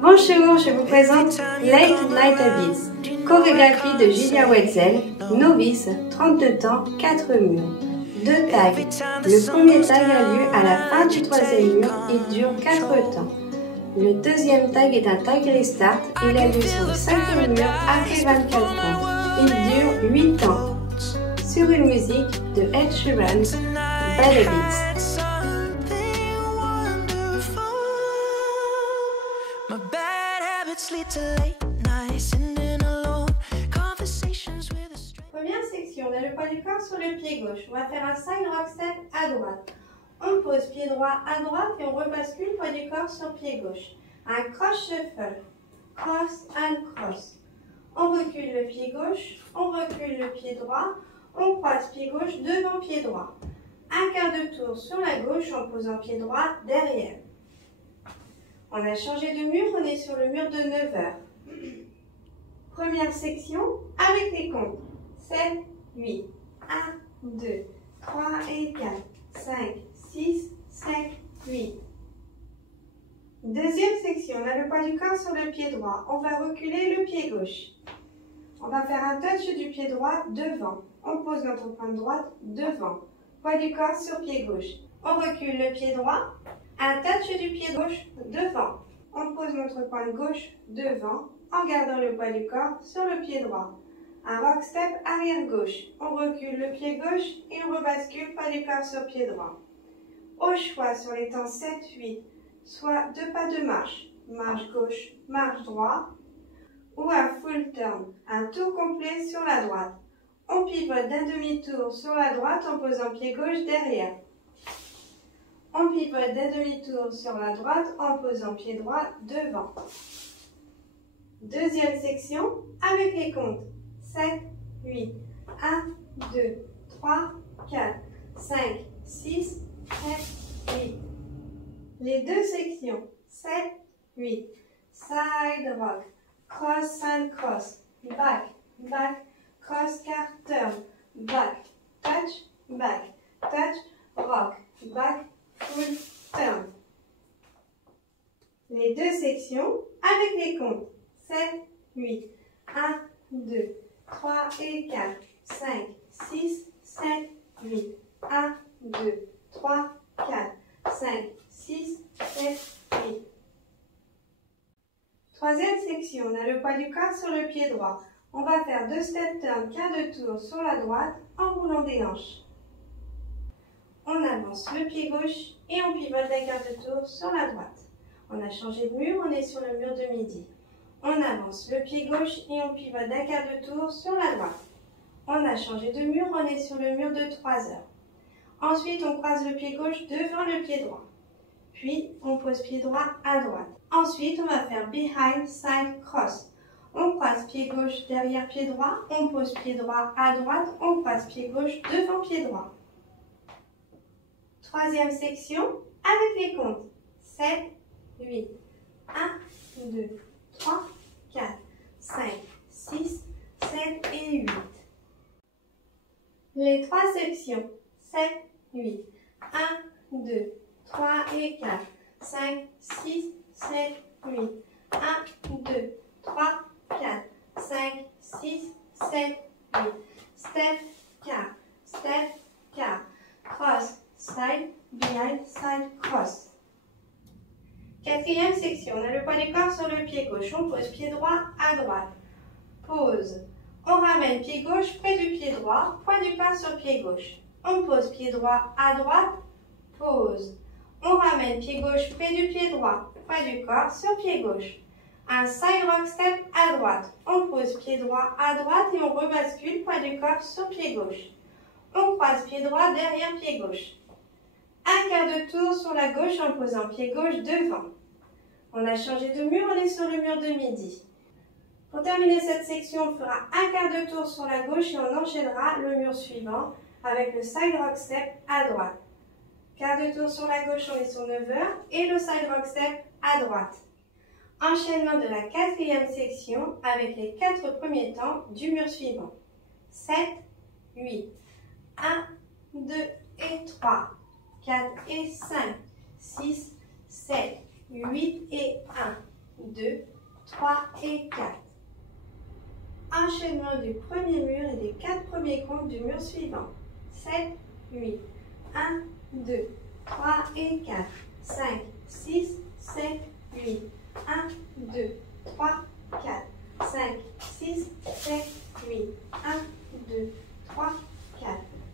Bonjour, je vous présente Late Night Abyss, chorégraphie de Julia Wetzel, novice, 32 ans, 4 murs. 2 tags. Le premier tag a lieu à la fin du 3e mur et dure 4 temps. Le deuxième tag est un tag restart, il a lieu sur le 5e mur après 24 temps. Il dure 8 temps. Sur une musique de Ed Sheeran, Bad Habits. Première section, on a le poids du corps sur le pied gauche. On va faire un side rock step à droite. On pose pied droit à droite et on rebascule poids du corps sur pied gauche. Un cross shuffle, cross and cross. On recule le pied gauche, on recule le pied droit, on croise pied gauche devant pied droit. Un quart de tour sur la gauche en posant pied droit derrière. On a changé de mur, on est sur le mur de 9 heures. Première section avec les comptes. 7, 8, 1, 2, 3 et 4, 5, 6, 7, 8. Deuxième section, on a le poids du corps sur le pied droit. On va reculer le pied gauche. On va faire un touch du pied droit devant. On pose notre pointe droite devant. Poids du corps sur pied gauche. On recule le pied droit. Un touch du pied gauche devant. On pose notre pointe gauche devant en gardant le poids du corps sur le pied droit. Un rock step arrière gauche. On recule le pied gauche et on rebascule poids du corps sur pied droit. Au choix sur les temps 7, 8, soit 2 pas de marche. Marche gauche, marche droite. Ou un full turn, un tour complet sur la droite. On pivote d'un demi-tour sur la droite en posant pied gauche derrière. On pivote d'un demi-tour sur la droite en posant pied droit devant. Deuxième section avec les comptes. 7, 8, 1, 2, 3, 4, 5, 6, 7, 8. Les deux sections. 7, 8. Side rock. Cross and cross. Back, back, cross car turn. Back, touch, rock, back, full turn. Les deux sections avec les comptes. 7, 8, 1, 2, 3 et 4, 5, 6, 7, 8. 1, 2, 3, 4, 5, 6, 7, 8. Troisième section, on a le poids du corps sur le pied droit. On va faire 2 step turn, quart de tour sur la droite en roulant des hanches. On avance le pied gauche et on pivote d'un quart de tour sur la droite. On a changé de mur, on est sur le mur de midi. On avance le pied gauche et on pivote d'un quart de tour sur la droite. On a changé de mur, on est sur le mur de 3 heures. Ensuite, on croise le pied gauche devant le pied droit. Puis, on pose pied droit à droite. Ensuite, on va faire behind side cross. On croise pied gauche derrière pied droit, on pose pied droit à droite, on croise pied gauche devant pied droit. Troisième section avec les comptes. 7, 8, 1, 2, 3, 4, 5, 6, 7 et 8. Les trois sections. 7, 8, 1, 2, 3 et 4, 5, 6, 7, 8. 1, 2, 3, 4, 5, 6, 7, 8. Step, car. Cross, side, behind, side, cross. Quatrième section, on a le poids du corps sur le pied gauche. On pose pied droit à droite. Pause. On ramène pied gauche près du pied droit, poids du corps sur pied gauche. On pose pied droit à droite. Pause. On ramène pied gauche près du pied droit, poids du corps sur pied gauche. Un side rock step à droite. On pose pied droit à droite et on rebascule poids du corps sur pied gauche. On croise pied droit derrière pied gauche. Un quart de tour sur la gauche en posant pied gauche devant. On a changé de mur, on est sur le mur de midi. Pour terminer cette section, on fera un quart de tour sur la gauche et on enchaînera le mur suivant avec le side rock step à droite. Quart de tour sur la gauche, on est sur 9 heures et le side rock step à droite. Enchaînement de la quatrième section avec les 4 premiers temps du mur suivant. 7, 8, 1, 2 et 3, 4 et 5, 6, 7, 8 et 1, 2, 3 et 4. Enchaînement du premier mur et des 4 premiers comptes du mur suivant. 7, 8, 1, 2, 3 et 4, 5, 6, 7, 8, 1, 2, 3, 4, 5, 6, 7, 8, 1, 2, 3, 4,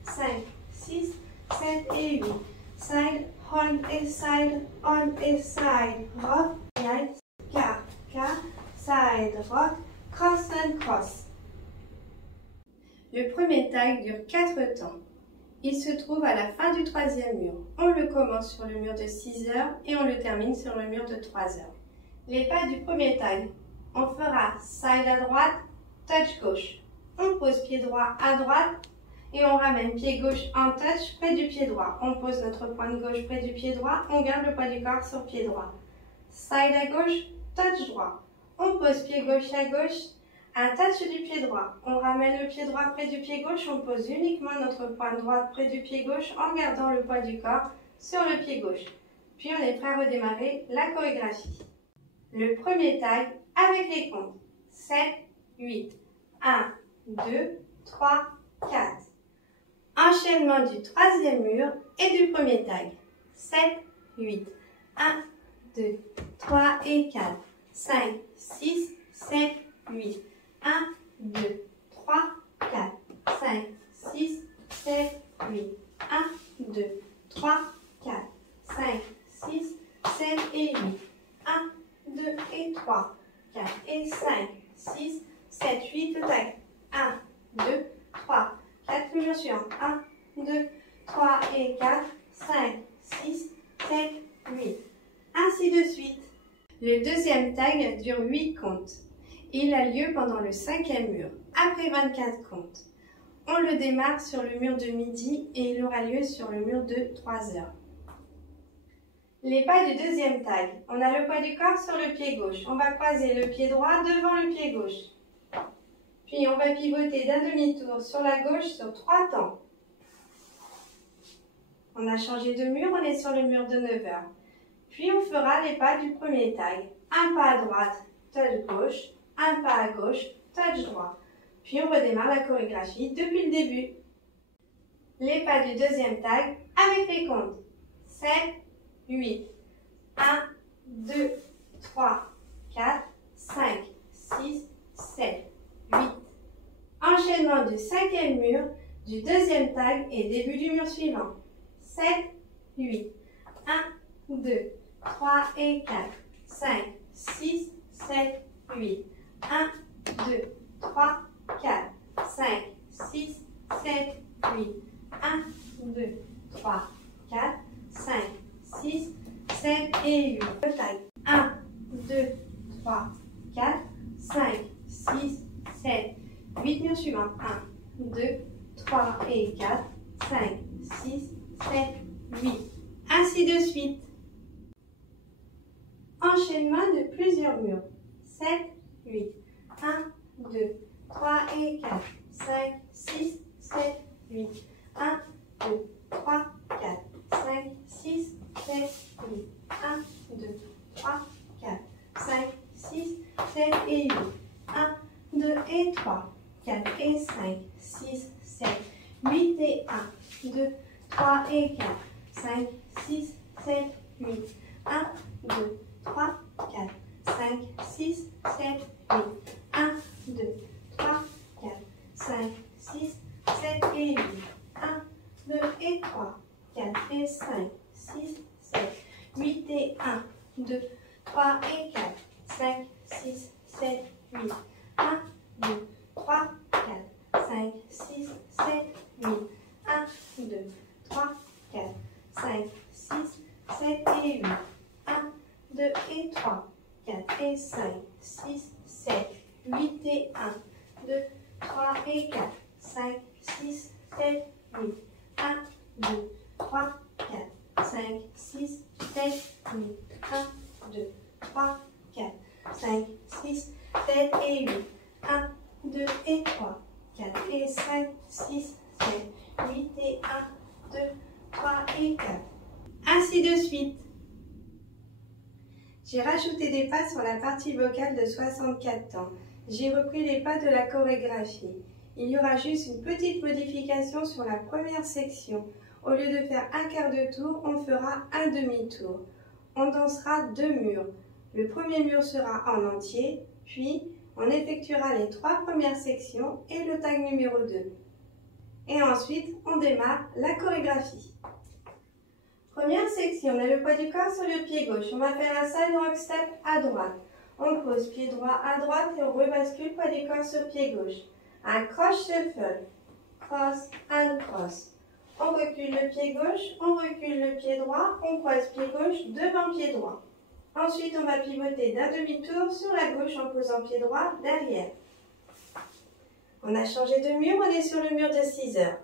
5, 6, 7 et 8. Side, hold et side, rock, right, car, side, rock, cross and cross. Le premier tag dure 4 temps. Il se trouve à la fin du troisième mur. On le commence sur le mur de 6 heures et on le termine sur le mur de 3 heures. Les pas du premier tag. On fera side à droite, touch gauche. On pose pied droit à droite et on ramène pied gauche en touch près du pied droit. On pose notre pointe gauche près du pied droit, on garde le poids du corps sur pied droit. Side à gauche, touch droit. On pose pied gauche à gauche, un touch du pied droit. On ramène le pied droit près du pied gauche, on pose uniquement notre pointe droite près du pied gauche en gardant le poids du corps sur le pied gauche. Puis on est prêt à redémarrer la chorégraphie. Le premier tag avec les comptes. 7, 8, 1, 2, 3, 4. Enchaînement du troisième mur et du premier tag. 7, 8, 1, 2, 3 et 4, 5, 6, 7, 8, 1, 2, 3, 4, 5, 6, 7, 8, 1, 2, 3, 4, 5, 6, 7 et 8, 1, 2 et 3, 4 et 5, 6, 7, 8, le tag. 1, 2, 3, 4, le mur suivant. 1, 2, 3 et 4, 5, 6, 7, 8. Ainsi de suite. Le deuxième tag dure 8 comptes. Il a lieu pendant le cinquième mur, après 24 comptes. On le démarre sur le mur de midi et il aura lieu sur le mur de 3 heures. Les pas du deuxième tag. On a le poids du corps sur le pied gauche. On va croiser le pied droit devant le pied gauche. Puis on va pivoter d'un demi-tour sur la gauche sur 3 temps. On a changé de mur, on est sur le mur de 9 heures. Puis on fera les pas du premier tag. Un pas à droite, touch gauche. Un pas à gauche, touch droit. Puis on redémarre la chorégraphie depuis le début. Les pas du deuxième tag avec les comptes. 7, 8, 1, 2, 3, 4, 5, 6, 7, 8. Enchaînement du cinquième mur, du deuxième tag et début du mur suivant. 7, 8, 1, 2, 3 et 4, 5, 6, 7, 8, 1, 2, 3, 4, 5, 6, 7, 8, 1, 2, 3, 4, 5, 6, 7 et 8. Le tag. 1, 2, 3, 4, 5, 6, 7, 8. Mur suivant. 1, 2, 3 et 4, 5, 6, 7, 8. Ainsi de suite. Enchaînement de plusieurs murs. 7, 8, 1, 2, 3 et 4, 5, 6, 7, 8, 1, 2, 3, 4, 5, 6, 7, 8, 1, 2, 3, 4, 5, 6, 7 et 8, 1, 2 et 3, 4 et 5, 6, 7, 8 et 1, 2, 3 et 4, 5, 6, 7, 8, 1, 2, 3, 4, 5, 6, 7, 8, 1, 2, 3, 4, 5, 6, 7 et 8, 1, 2 et 3, 4 et 5, 6, 7, 8 et 1, 2, 3 et 4, 5, 6, 7, 8, 1, 2, 3, 4, 5, 6, 7, 8, 1, 2, 3, 4, 5, 6, 7 et 8, 1, 2 et 3, 4 et 5, 6, 7, 8 et 1, 2, 3 et 4, 5, 6, 7, 8, 1, 2, 3, 4, 5, 6, 7, 8, 1, 2, 3, 4, 5, 6, 7 et 8, 1, 2 et 3, 4 et 5, 6, 7, 8 et 1, 2, 3 et 4. Ainsi de suite. J'ai rajouté des pas sur la partie vocale de 64 temps. J'ai repris les pas de la chorégraphie. Il y aura juste une petite modification sur la première section. Au lieu de faire un quart de tour, on fera un demi-tour. On dansera 2 murs. Le premier mur sera en entier, puis on effectuera les 3 premières sections et le tag numéro 2. Et ensuite, on démarre la chorégraphie. Première section, on a le poids du corps sur le pied gauche. On va faire un side rock step à droite. On pose pied droit à droite et on rebascule poids du corps sur pied gauche. Un cross shuffle, cross and cross. On recule le pied gauche, on recule le pied droit, on croise pied gauche devant pied droit. Ensuite, on va pivoter d'un demi-tour sur la gauche en posant pied droit derrière. On a changé de mur, on est sur le mur de 6 heures.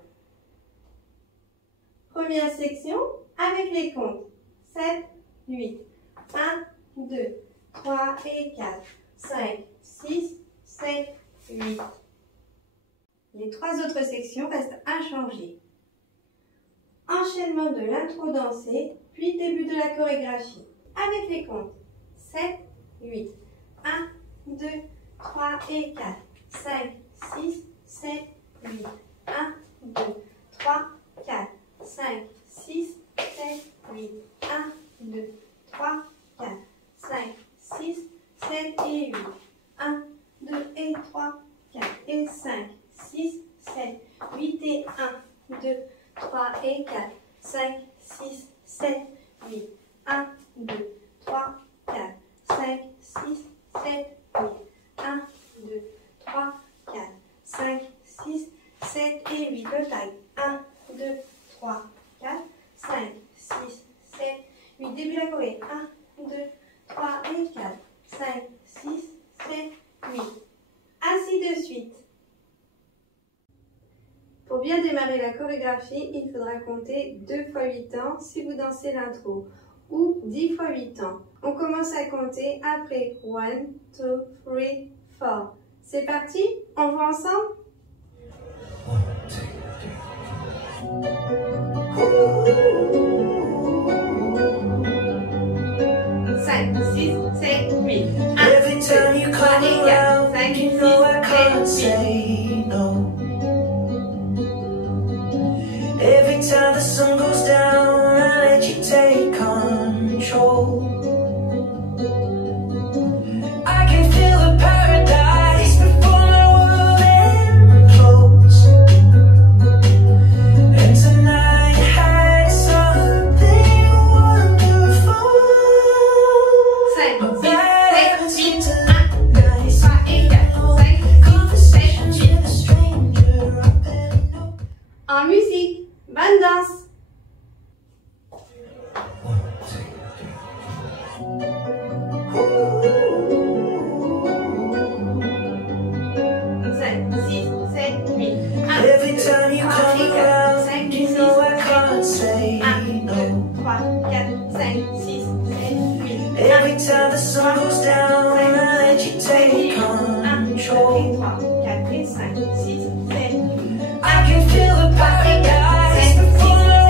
Première section avec les comptes. 7, 8, 1, 2, 3 et 4, 5, 6, 7, 8. Les 3 autres sections restent inchangées. Enchaînement de l'intro dansée, puis début de la chorégraphie. Avec les comptes. 7, 8, 1, 2, 3 et 4, 5, 6, 7, 8, 1, 2, 3, 4, 5, 6, 7, 8, 1, 2, 3, 4, 5, 6, 7 et 8, 1, 2 et 3, 4 et 5, 6, 7, 8 et 1, 2, 3 et 4, 5, 6, 7, 8, 1, 2, 3, 4, 5, 6, 7, 8, 1, 2, 3, 4, 5, 6, 7 et 8. Le tag. 1, 2, 3, 4, 5, 6, 7, 8. Début de la choré. 1, 2, 3 et 4, 5, 6, 7, 8. Ainsi de suite. Pour bien démarrer la chorégraphie, il faudra compter 2 fois 8 temps si vous dansez l'intro, ou 10 fois 8 temps. On commence à compter après 1, 2, 3, 4. C'est parti? On voit ensemble? 5, 6, 7, 8. 1, 2, 3 et 4, 5, 6, 7, 8. Every time the sun goes down, I let you take control. I can feel the paradise before my world implodes. And tonight had something wonderful. 5, 6, 7, 8, 1, 2, 3 et 4, 5, 6, 7, 8. with a stranger I barely know. En musique. Bonne danse! 7, 6, 7, 8. Every time you come around, you know I can't say 1, 2, no. 3, 4, 5, 6, 7, 8. Every time the sun goes down, I let you take control. 1, 2, 3, 4, 5, 6, 7, 8. I can feel the paradise before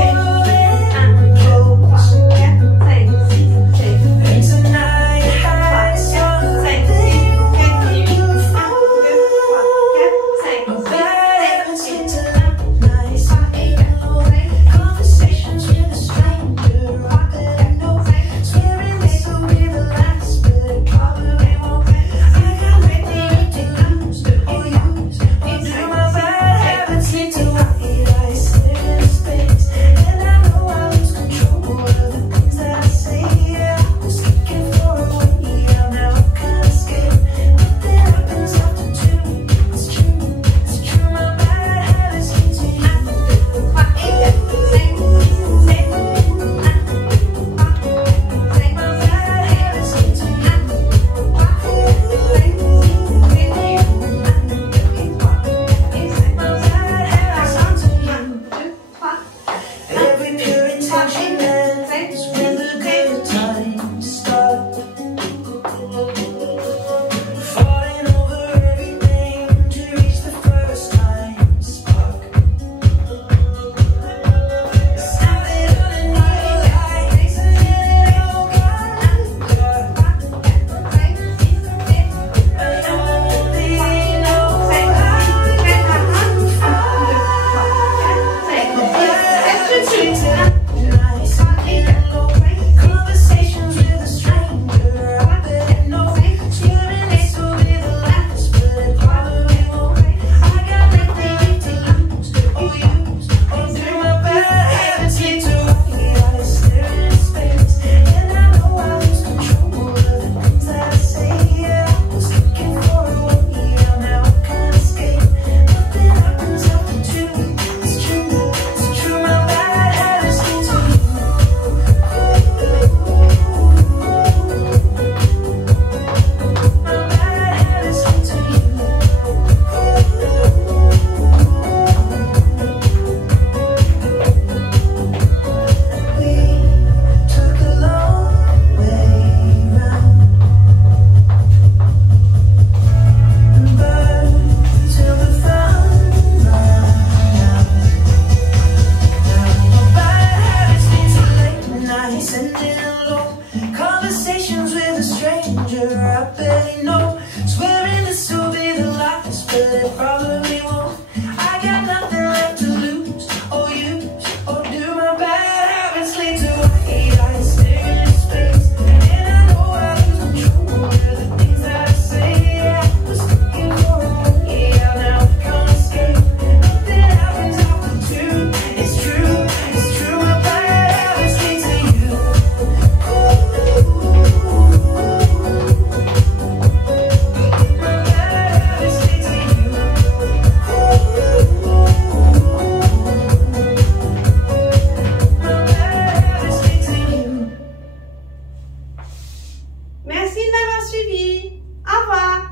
suivi. Au revoir.